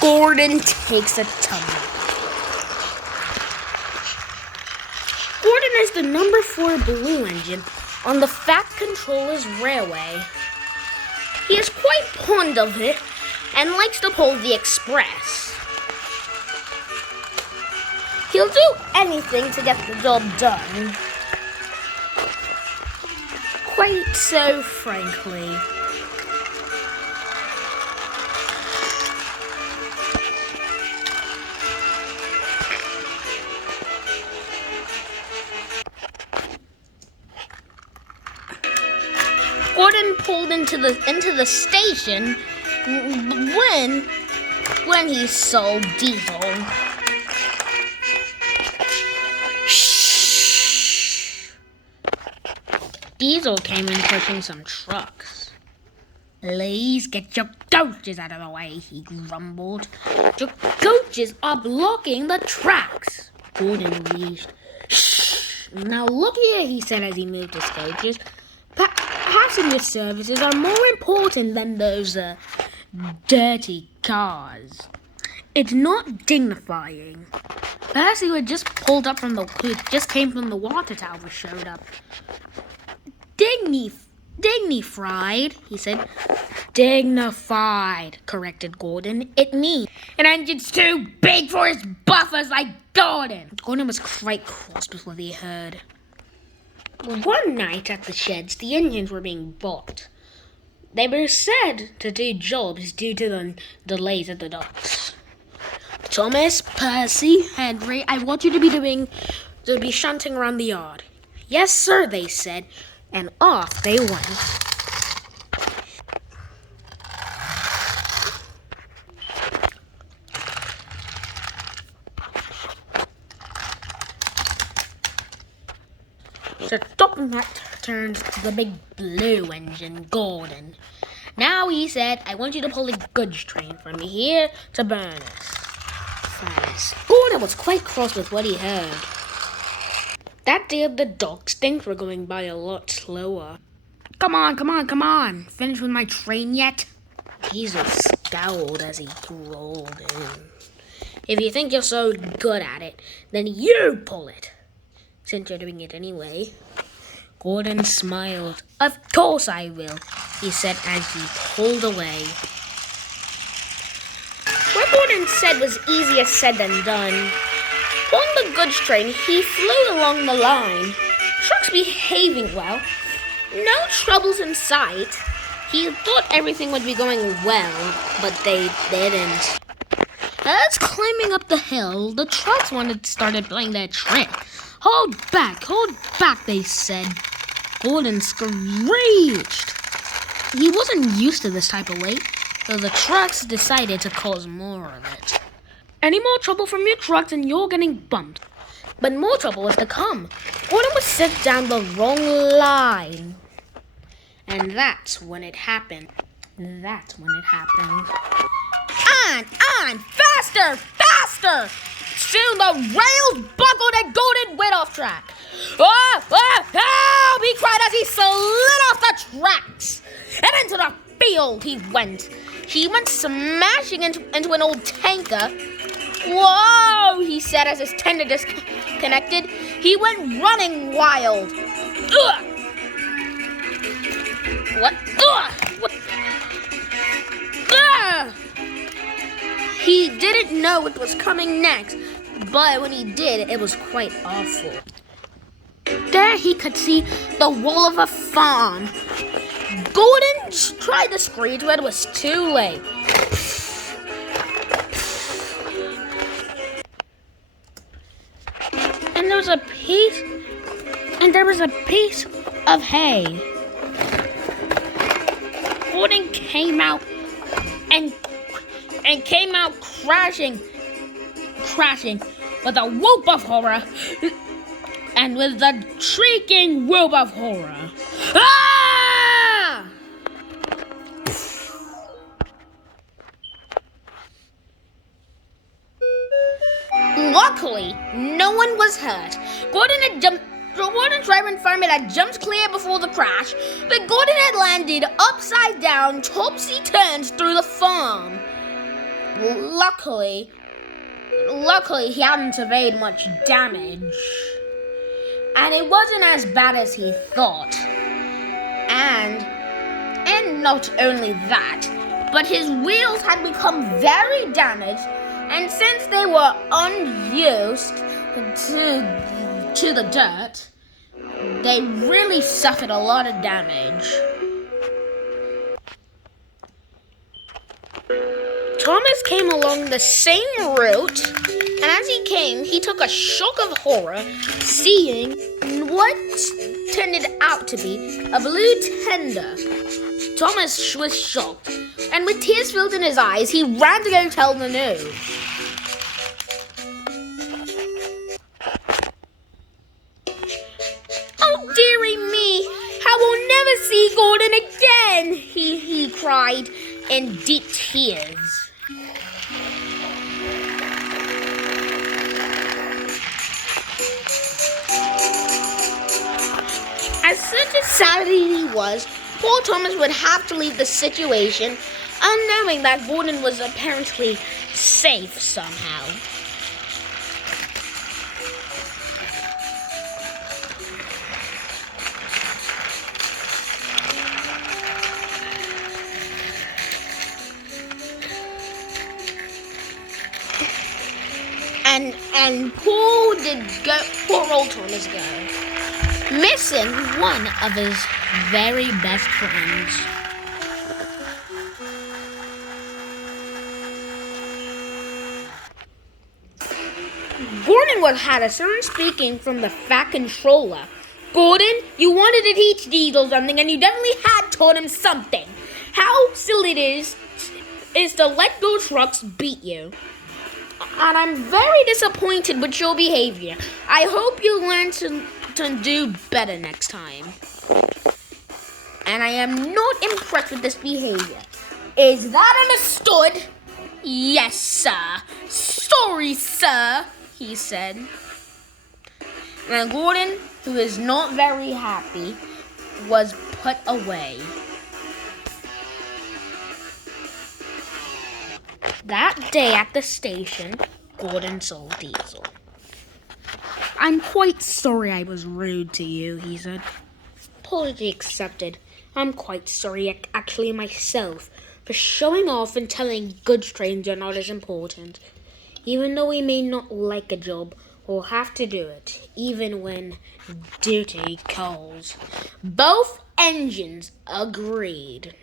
Gordon takes a tumble. Gordon is the number 4 blue engine on the Fat Controller's railway. He is quite fond of it and likes to pull the express. He'll do anything to get the job done. Quite so, frankly. Gordon pulled into the station when he saw Diesel. Shh! Diesel came in pushing some trucks. Please get your coaches out of the way, he grumbled. Your coaches are blocking the tracks. Gordon wheezed. Shh! Now look here, he said as he moved his coaches. Passenger services are more important than those dirty cars. It's not dignifying. Percy, who had just came from the water tower, showed up. Dignified, he said. Dignified, corrected Gordon. It means an engine's too big for his buffers like Gordon. Gordon was quite cross before he heard. One night at the sheds, the engines were being bought. They were said to do jobs due to the delays at the docks. Thomas, Percy, Henry, I want you to be shunting around the yard. Yes, sir, they said, and off they went. So Toppinat turns to the big blue engine, Gordon. Now, he said, I want you to pull the goods train from here to Burners. Fast. Gordon was quite cross with what he heard. That day at the docks, things were going by a lot slower. Come on. Finished with my train yet? Diesel scowled as he rolled in. If you think you're so good at it, then you pull it. Since you're doing it anyway. Gordon smiled. Of course I will, he said as he pulled away. What Gordon said was easier said than done. On the goods train, he flew along the line. Trucks behaving well. No troubles in sight. He thought everything would be going well, but they didn't. As climbing up the hill, the trucks started playing their trick. Hold back, they said. Gordon screeched. He wasn't used to this type of weight, so the trucks decided to cause more of it. Any more trouble from your trucks and you're getting bumped. But more trouble was to come. Gordon was set down the wrong line. And that's when it happened. On! Faster! Soon the rails buckled and Gordon went off track. Help! He cried as he slid off the tracks. And into the field he went. He went smashing into an old tanker. Whoa, he said as his tender disconnected. He went running wild. What? He didn't know what was coming next, but when he did, it was quite awful. There he could see the wall of a farm. Gordon tried to screech, but it was too late. And there was a piece of hay. Gordon came out and came out crashing with a whoop of horror and with the shrieking whoop of horror. Ah! Luckily, no one was hurt. Gordon's driver and fireman had jumped clear before the crash, but Gordon had landed upside down, topsy-turns through the farm. Luckily, he hadn't surveyed much damage. And it wasn't as bad as he thought. And not only that, but his wheels had become very damaged, and since they were unused to the dirt, they really suffered a lot of damage. Thomas came along the same route, and as he came, he took a shock of horror, seeing what turned out to be a blue tender. Thomas was shocked, and with tears filled in his eyes, he ran to go tell the news. "Oh, dearie me, I will never see Gordon again," he cried in deep tears. As such a sad he was, poor Thomas would have to leave the situation, unknowing that Gordon was apparently safe somehow. And poor old Thomas go, missing one of his very best friends. Gordon would have a certain speaking from the fat controller. "Gordon, you wanted to teach Diesel something, and you definitely had taught him something. How silly it is to let those trucks beat you. And I'm very disappointed with your behavior. I hope you learn to do better next time. And I am not impressed with this behavior. Is that understood?" "Yes, sir. Sorry, sir," he said. And Gordon, who is not very happy, was put away. That day at the station, Gordon saw Diesel. "I'm quite sorry I was rude to you," he said. "Apology accepted. I'm quite sorry actually myself for showing off and telling goods trains are not as important. Even though we may not like a job, we'll have to do it, even when duty calls." Both engines agreed.